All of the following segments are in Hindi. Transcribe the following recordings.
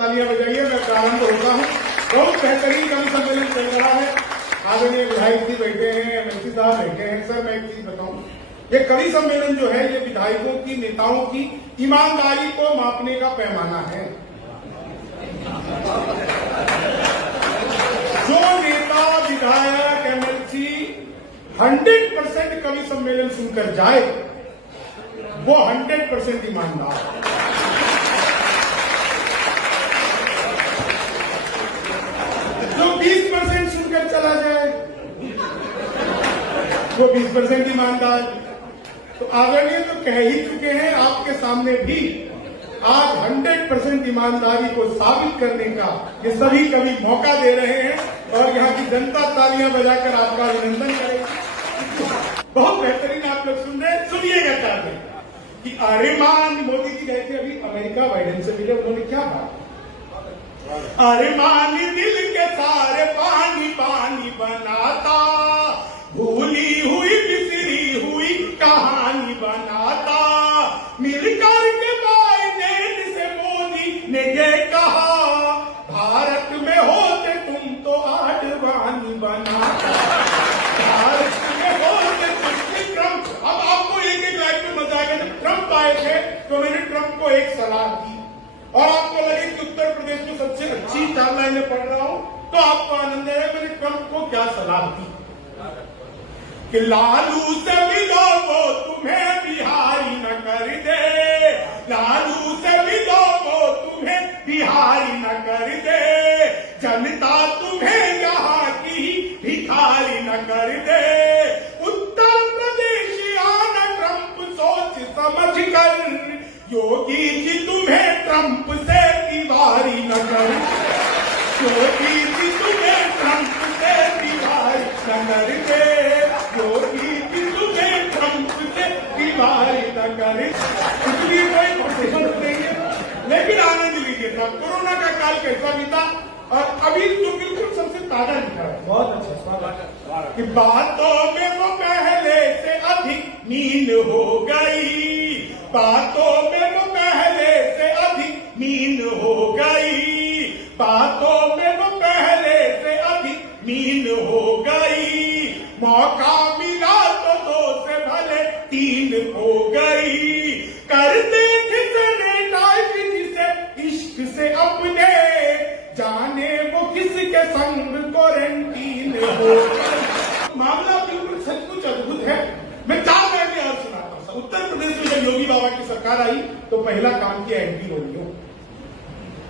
तालियां बजाइए, मैं प्रारंभ होता हूँ। बहुत बेहतरीन कवि सम्मेलन चल रहा है। आदरणीय विधायक जी बैठे हैं, एमएलसी साहब बैठे हैं। सर मैं एक चीज बताऊं, ये कवि सम्मेलन जो है ये विधायकों की, नेताओं की ईमानदारी को मापने का पैमाना है। जो नेता, विधायक, एमएलसी 100% कवि सम्मेलन सुनकर जाए वो 100% ईमानदार। जो 20% सुनकर चला जाए वो 20% ईमानदार। तो आदरणीय तो कह ही चुके हैं आपके सामने भी, आज 100% ईमानदारी को साबित करने का ये सभी कवि मौका दे रहे हैं और यहाँ की जनता तालियां बजाकर आपका अभिनंदन करेगी। बहुत बेहतरीन आप लोग सुन रहे हैं, सुनिएगा चाहते हैं कि अरे मान मोदी जी गए थे अभी अमेरिका, बाइडेन से मिले, उन्होंने क्या कहा? अरे मानी दिल के सारे पानी पानी बनाता, भूली हुई बिसरी हुई कहानी बनाता, मिलकर के बाइडेन से मोदी ने ये कहा, भारत में होते तुम तो आडवाणी बनाता, भारत में होते तुम ट्रम्प। अब आपको एक एक लाइफ में मजा आएगा। जब ट्रम्प आए थे तो मैंने ट्रम्प को एक सलाह दी और आपको लगे कि उत्तर प्रदेश में सबसे अच्छी 4 लाइनें पढ़ रहा हूं तो आपको आनंद आएगा। मैंने ट्रम्प को क्या सलाह दी कि लालू से मिलो वो तुम्हें बिहारी न कर दे, लालू से मिलो वो तुम्हें बिहारी न कर दे, जनता तुम्हें यहाँ की भिखारी न कर दे, उत्तर प्रदेश आना ट्रम्प सोच समझ कर, योगी जी तुम्हें ट्रम्प से दीवारी न कर, योगी जी तुम्हें ट्रम्प से दीवारी न कर दे, योगी जी तुम्हें ट्रम्प से दीवारी न कर। इसलिए कोई प्रोफेशन नहीं है, लेकिन आनंद लीजिए साहब। कोरोना का काल कैसा बीता और अभी जो बिल्कुल सबसे ताजा लिखा है, बहुत अच्छा कि बातों में वो पहले से अधिक मीन हो गई, बातों में वो पहले से अधिक मीन हो गई, बातों में वो पहले से अधिक मीन हो गई, मौका मिला तो 2 से भले 3 हो गई, करते थे सैनिटाइज जिसे इश्क से अपने, जाने वो किसके संग क्वारंटीन हो गई। मामला बिल्कुल सचमुच अद्भुत है। मैं 4 लाइनें और सुनाता हूं। उत्तर प्रदेश में जब योगी बाबा की सरकार आई तो पहला काम किया एंटी रोमियो,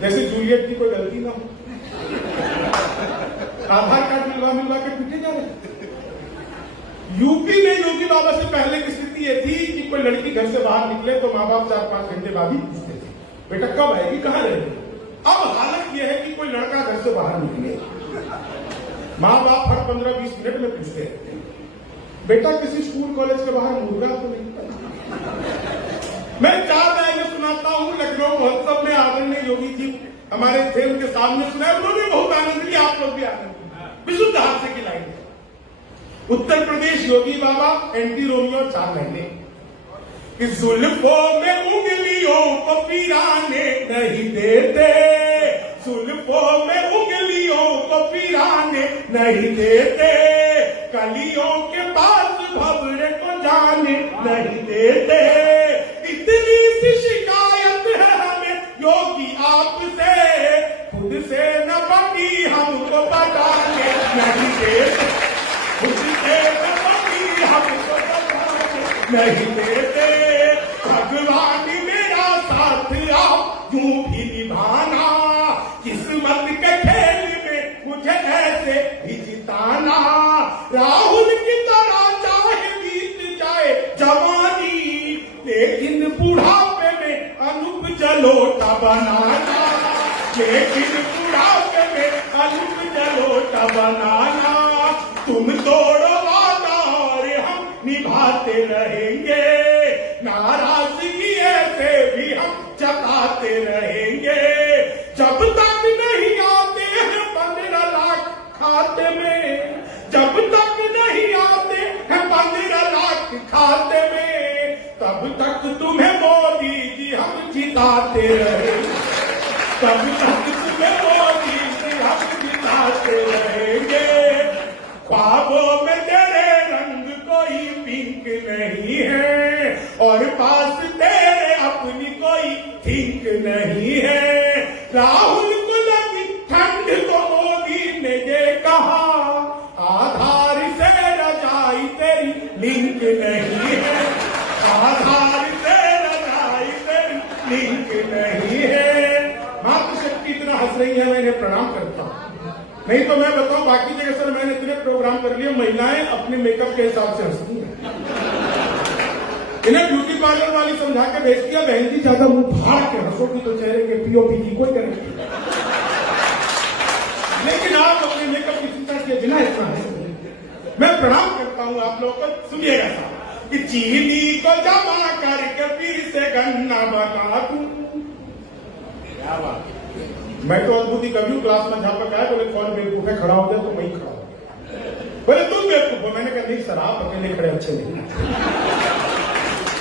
जैसे जूलियट की कोई गलती ना हो, आधार कार्ड मिलवा के पीटे जा रहे। यूपी में योगी बाबा से पहले की स्थिति ये थी कि कोई लड़की घर से बाहर निकले तो माँ बाप 4-5 घंटे बाद ही पूछते थे बेटा कब आएगी, कहाँ रहेगी। अब हालत यह है कि कोई लड़का घर से बाहर निकले, माँ बाप हर 15-20 मिनट में पूछते हैं बेटा किसी स्कूल कॉलेज के बाहर मुर्गा तो नहीं। मैं 4 लाइनें सुनाता हूँ। लखनऊ महोत्सव में आदरणीय योगी जी हमारे थे, उनके सामने सुनाया, उन्होंने बहुत आनंद लिया, आप लोग भी आनंद लिया। विशुद्ध हास्य की लाइन, उत्तर प्रदेश योगी बाबा एंटी रोमियो 4 लाइनें कि जुल्फों में उंगलियों को पिराने नहीं देते, जुल्फों में उंगलियों को पिराने नहीं देते, कलियों के पास भंवरे को जाने नहीं देते, इतनी सी शिकायत है हमें योगी आपसे, खुद से न बनी हमको बताने नहीं देते, खुद से न बनी हमको बताने नहीं देते, भगवान मेरा साथ आप यूं भी निभाना, किस्मत के खेल में मुझे ऐसे भी जिताना, राहुल की तरह चाहे बीत जाए जवानी, लेकिन बुढ़ापे में अनूप जलोटा बनाना, लेकिन बुढ़ापे में अनूप जलोटा बनाना, तुम तोड़ो वादा और हम निभाते रहेंगे, नाराजगी ऐसे भी हम जताते रहेंगे, जब तक नहीं आते हैं 15 लाख खाते में, जब तक नहीं आते हैं 15 लाख खाते में, तब तक तुम्हें मोदी जी हम जिताते रहेंगे। तब तक तुम्हें मोदी से हम दिलाते रहेंगे, ख्वाबों में तेरे रंग कोई पिंक नहीं है, और पास तेरे अपनी कोई थिंक नहीं है। राहुल को लगी ठंड तो मोदी ने ये कहा, आधार से रजाई तेरी लिंक नहीं है, आधार से रजाई तेरी लिंक नहीं है। मातृशक्ति इतना हंस रही है, मैं इन्हें प्रणाम करता हूं। नहीं तो मैं बताऊं, बाकी जगह सर मैंने इतने प्रोग्राम कर लिए, महिलाएं अपने मेकअप के हिसाब से हंसती हैं। इन्हें ब्यूटी पार्लर वाली समझा के भेज दिया, बहन जी ज्यादा मुंह फाड़ के हंसोगी तो चेहरे के पीओपी की कोई गारंटी नहीं। लेकिन आप अपने मेकअप की चिंता किए बिना इतना हंसते। मैं प्रणाम करता हूं आप लोगों को। सुनिएगा साहब कि चीनी को जमा करके फिर से गन्ना बना दूं। क्या बात, मैं तो अद्भुत कभी क्लास में अध्यापक आया, बोले कौन बेवकूफ है खड़ा हो गया, तो मैं ही खड़ा हो गया। बोले तुम बेवकूफ हो, मैंने कहा नहीं सर आप अकेले खड़े अच्छे नहीं।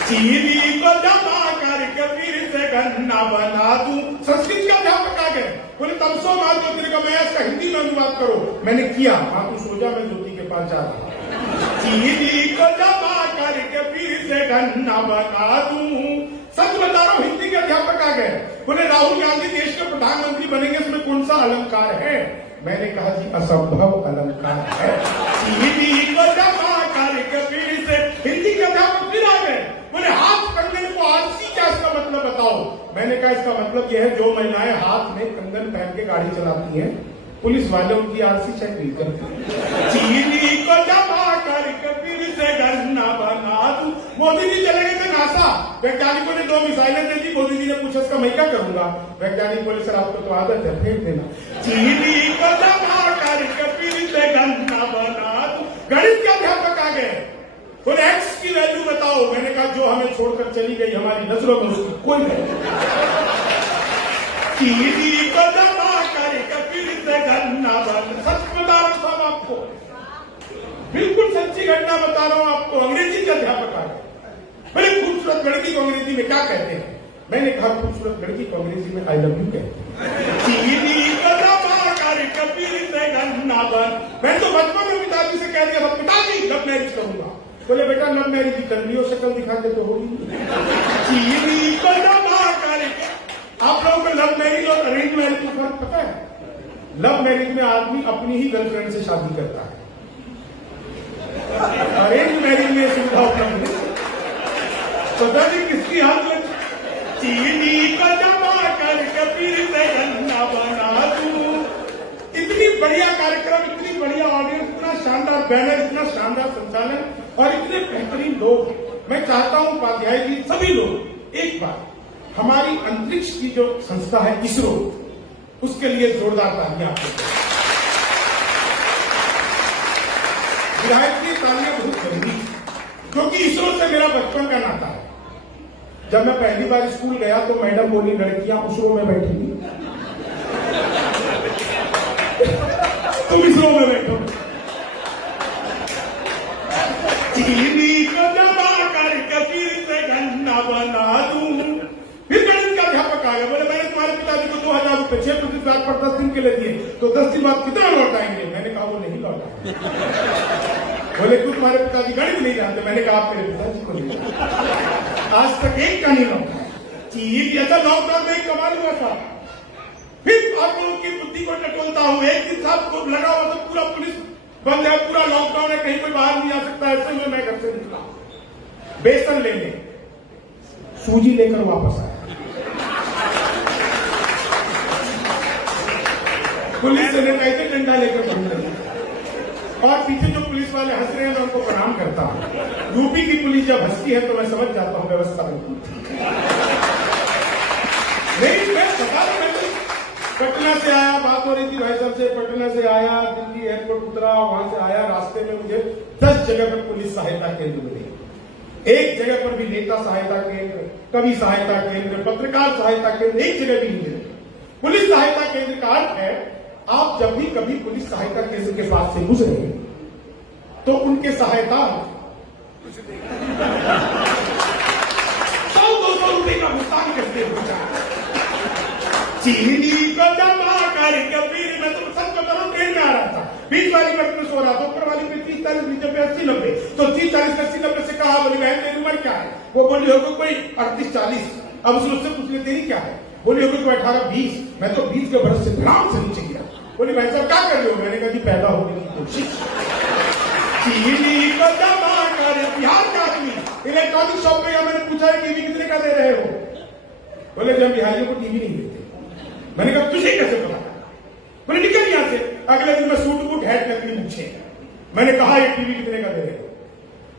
चीनी को जमा करके फिर से गन्ना बना दूं। संस्कृत का अध्यापक आ गए, बोले तमसो माध्यम का मैं इसका हिंदी में अनुवाद करो। मैंने किया, हाँ तू सो जा, मैं ज्योति के पास जा रहा। चीनी को जमा करके फिर से गन्ना बना दूं। सच बता रहा हूं, हिंदी के अध्यापक आ गए, बोले राहुल गांधी देश के प्रधानमंत्री बनेंगे, इसमें कौन सा अलंकार है? मैंने कहा जी असंभव अलंकार है। चीनी को जमा करके फिर से, हिंदी के अध्यापक फिर आ गए, बोले हाथ कंगन को आरसी क्या इसका मतलब बताओ? मैंने कहा इसका मतलब यह है जो महिलाएं हाथ में कंगन पहन के गाड़ी चलाती हैं, पुलिस वाले उनकी आरसी चेक नहीं करते। चीनी को जमा करके फिर से गन्ना बना दूं। मोदी जी चले गए थे नासा, वैज्ञानिकों ने 2 मिसाइलें दे दी। मोदी जी ने पूछा इसका मैं क्या करूंगा? वैज्ञानिक बोले सर आपको तो आदत है, फेंक देना। चीनी को जमा करके फिर से गन्ना बना दूं। गणित के अध्यापक आ गए, बोले एक्स की वैल्यू बताओ। मैंने कहा जो हमें छोड़कर चली गई हमारी नजरों में उसकी कोई वैल्यू। चीनी को जमा करके फिर से गन्ना बना। सच बता रहा हूं आपको, बिल्कुल सच्ची घटना बता रहा हूं आपको। अंग्रेजी के अध्यापक आ गए, बोले खूबसूरत लड़की को अंग्रेजी में क्या कहते हैं? मैंने कहा खूबसूरत लड़की को अंग्रेजी में आई लव यू कहते हैं। चीनी को जमा करके फिर से गन्ना बना। मैं तो बचपन में पिताजी से कह दिया था पिताजी लव मैरिज करूंगा। बोले बेटा लव मैरिज ही कर लियो, शक्ल दिखा के तो होगी। चीनी को जमा करके। आप लोगों को लव मैरिज और अरेंज मैरिज का फर्क पता है? लव मैरिज में आदमी अपनी ही गर्लफ्रेंड से शादी करता है, अरेंज मैरिज में सुविधा उपलब्ध नहीं। पता नहीं किसकी हालत। चीनी को जमा करके फिर से गन्ना बना दूं। इतनी बढ़िया कार्यक्रम, इतनी बढ़िया ऑडियंस, इतना शानदार बैनर, इतना शानदार संचालन और इतने बेहतरीन लोग। मैं चाहता हूं उपाध्याय जी सभी लोग एक बार हमारी अंतरिक्ष की जो संस्था है इसरो, उसके लिए जोरदार तालियां आपको। विधायक की तालियां बहुत जरूरी, क्योंकि इसरो से मेरा बचपन का नाता है। जब मैं पहली बार स्कूल गया तो मैडम बोली लड़कियां उसरो में बैठी थी, तुम इसरो में बैठो। चीनी को जमा करके फिर से गन्ना बना दूं। फिर गणित का अध्यापक आ गया, बोले मैंने तुम्हारे पिताजी को 2000 रुपए 6% ब्याज पर 10 दिन के लिए दिए, तो 10 दिन बाद कितना लौटाएंगे? मैंने कहा वो नहीं लौटाएंगे। बोले क्यों तुम्हारे पिताजी गणित नहीं जानते? मैंने कहा आप मेरे पिताजी को नहीं जानते, आज तक एक का नहीं लौटा। चीज ऐसा लॉकडाउन में कमाल हुआ था। फिर आप लोगों की बुद्धि को टटोलता हूं। एक दिन साहब को लगा हुआ तो पूरा पुलिस बंद है, पूरा लॉकडाउन है, कहीं कोई बाहर नहीं आ सकता। ऐसे में मैं घर से निकला बेसन लेने, सूजी लेकर वापस आया। पुलिस सैनिटाइजर डंडा लेकर और पीछे जो पुलिस वाले हंस रहे हैं मैं उनको प्रणाम करता हूं। यूपी की पुलिस जब हंसती है तो मैं समझ जाता हूं व्यवस्था बिल्कुल नहीं। मैं बता रहा हूं, पटना से आया, बात हो रही थी भाई साहब से, पटना से आया, दिल्ली एयरपोर्ट उतरा, वहां से आया, रास्ते में मुझे 10 जगह पर पुलिस सहायता केंद्र मिले। एक जगह पर भी नेता सहायता केंद्र, कवि सहायता केंद्र, पत्रकार सहायता केंद्र एक जगह भी नहीं मिले। पुलिस सहायता केंद्र का अर्थ है आप जब भी कभी पुलिस सहायता केंद्र के पास से गुजरे तो उनके सहायता 100-200 रुपए का भुगतान करते हो। चीनी को जमा कर कबीर, मैं तो सच बता रहा हूँ, ट्रेन में आ रहा था, बीच वाली बस में सो रहा था, ऊपर वाली में 30-40, नीचे पे 80-90, तो 30-40-80-90 से कहा, बोली बहन तेरी उम्र क्या है? वो बोली होगी कोई 38-40। अब उसने उससे पूछ लिया तेरी क्या है? बोली होगी कोई 18-20। मैं तो 20 के बरस से ग्राम से नीचे गिरा। बोली भाई साहब क्या कर रहे हो? मैंने कहा जी पैदा होने की कोशिश। चीनी को जमा कर, बिहार का आदमी इलेक्ट्रॉनिक शॉप में, मैंने पूछा टीवी कितने का दे रहे हो? बोले जब बिहारियों को टीवी नहीं देते। मैंने कहा तुझे कैसे पता? बोले निकल यहां से। अगले दिन मैं सूट बूट हैट नकली पूछे। मैंने कहा ये टीवी कितने का दे रहे हो?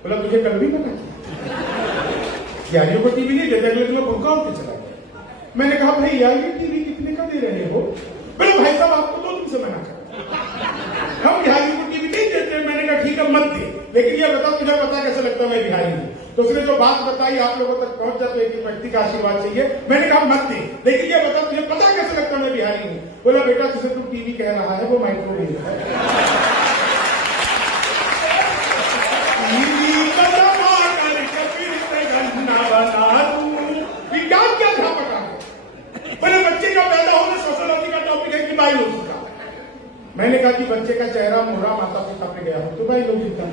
बोला तुझे कल भी पता बिहारियों को टीवी नहीं देते। अगले दिन मैं भूखा होकर चला गया। मैंने कहा भाई यार ये टीवी कितने का दे रहे हो? बोले भाई साहब आपको 2 दिन से मना कर, हम बिहारियों को टीवी नहीं देते। मैंने कहा ठीक है मत दे, लेकिन ये बता तुझे पता कैसे लगता मैं बिहारी हूं? तो उसने जो बात बताई आप लोगों तक पहुंच जाते, एक व्यक्ति का आशीर्वाद चाहिए। मैंने कहा मत दे, लेकिन ये बता तुझे पता कैसे लगता मैं बिहारी हूं? बोला बेटा जिसे तू टीवी कह रहा है वो माइक्रोवेव है। क्या था पता? बोले बच्चे का पैदा होने सोशोलॉजी का टॉपिक है कि भाई हो चुका। मैंने कहा कि बच्चे का चेहरा मुड़ा माता पिता पे गया हो तो भाई लोग जीता।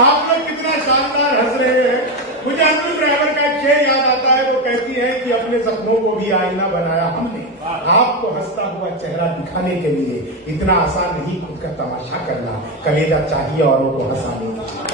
आप लोग कितना शानदार हंस रहे हैं। मुझे अंजुम ड्राइवर का एक शेर याद आता है। वो कहती है कि अपने सपनों को भी आईना बनाया हमने, आपको हंसता हुआ चेहरा दिखाने के लिए। इतना आसान नहीं खुद का तमाशा करना, कलेजा चाहिए औरों को हंसाने।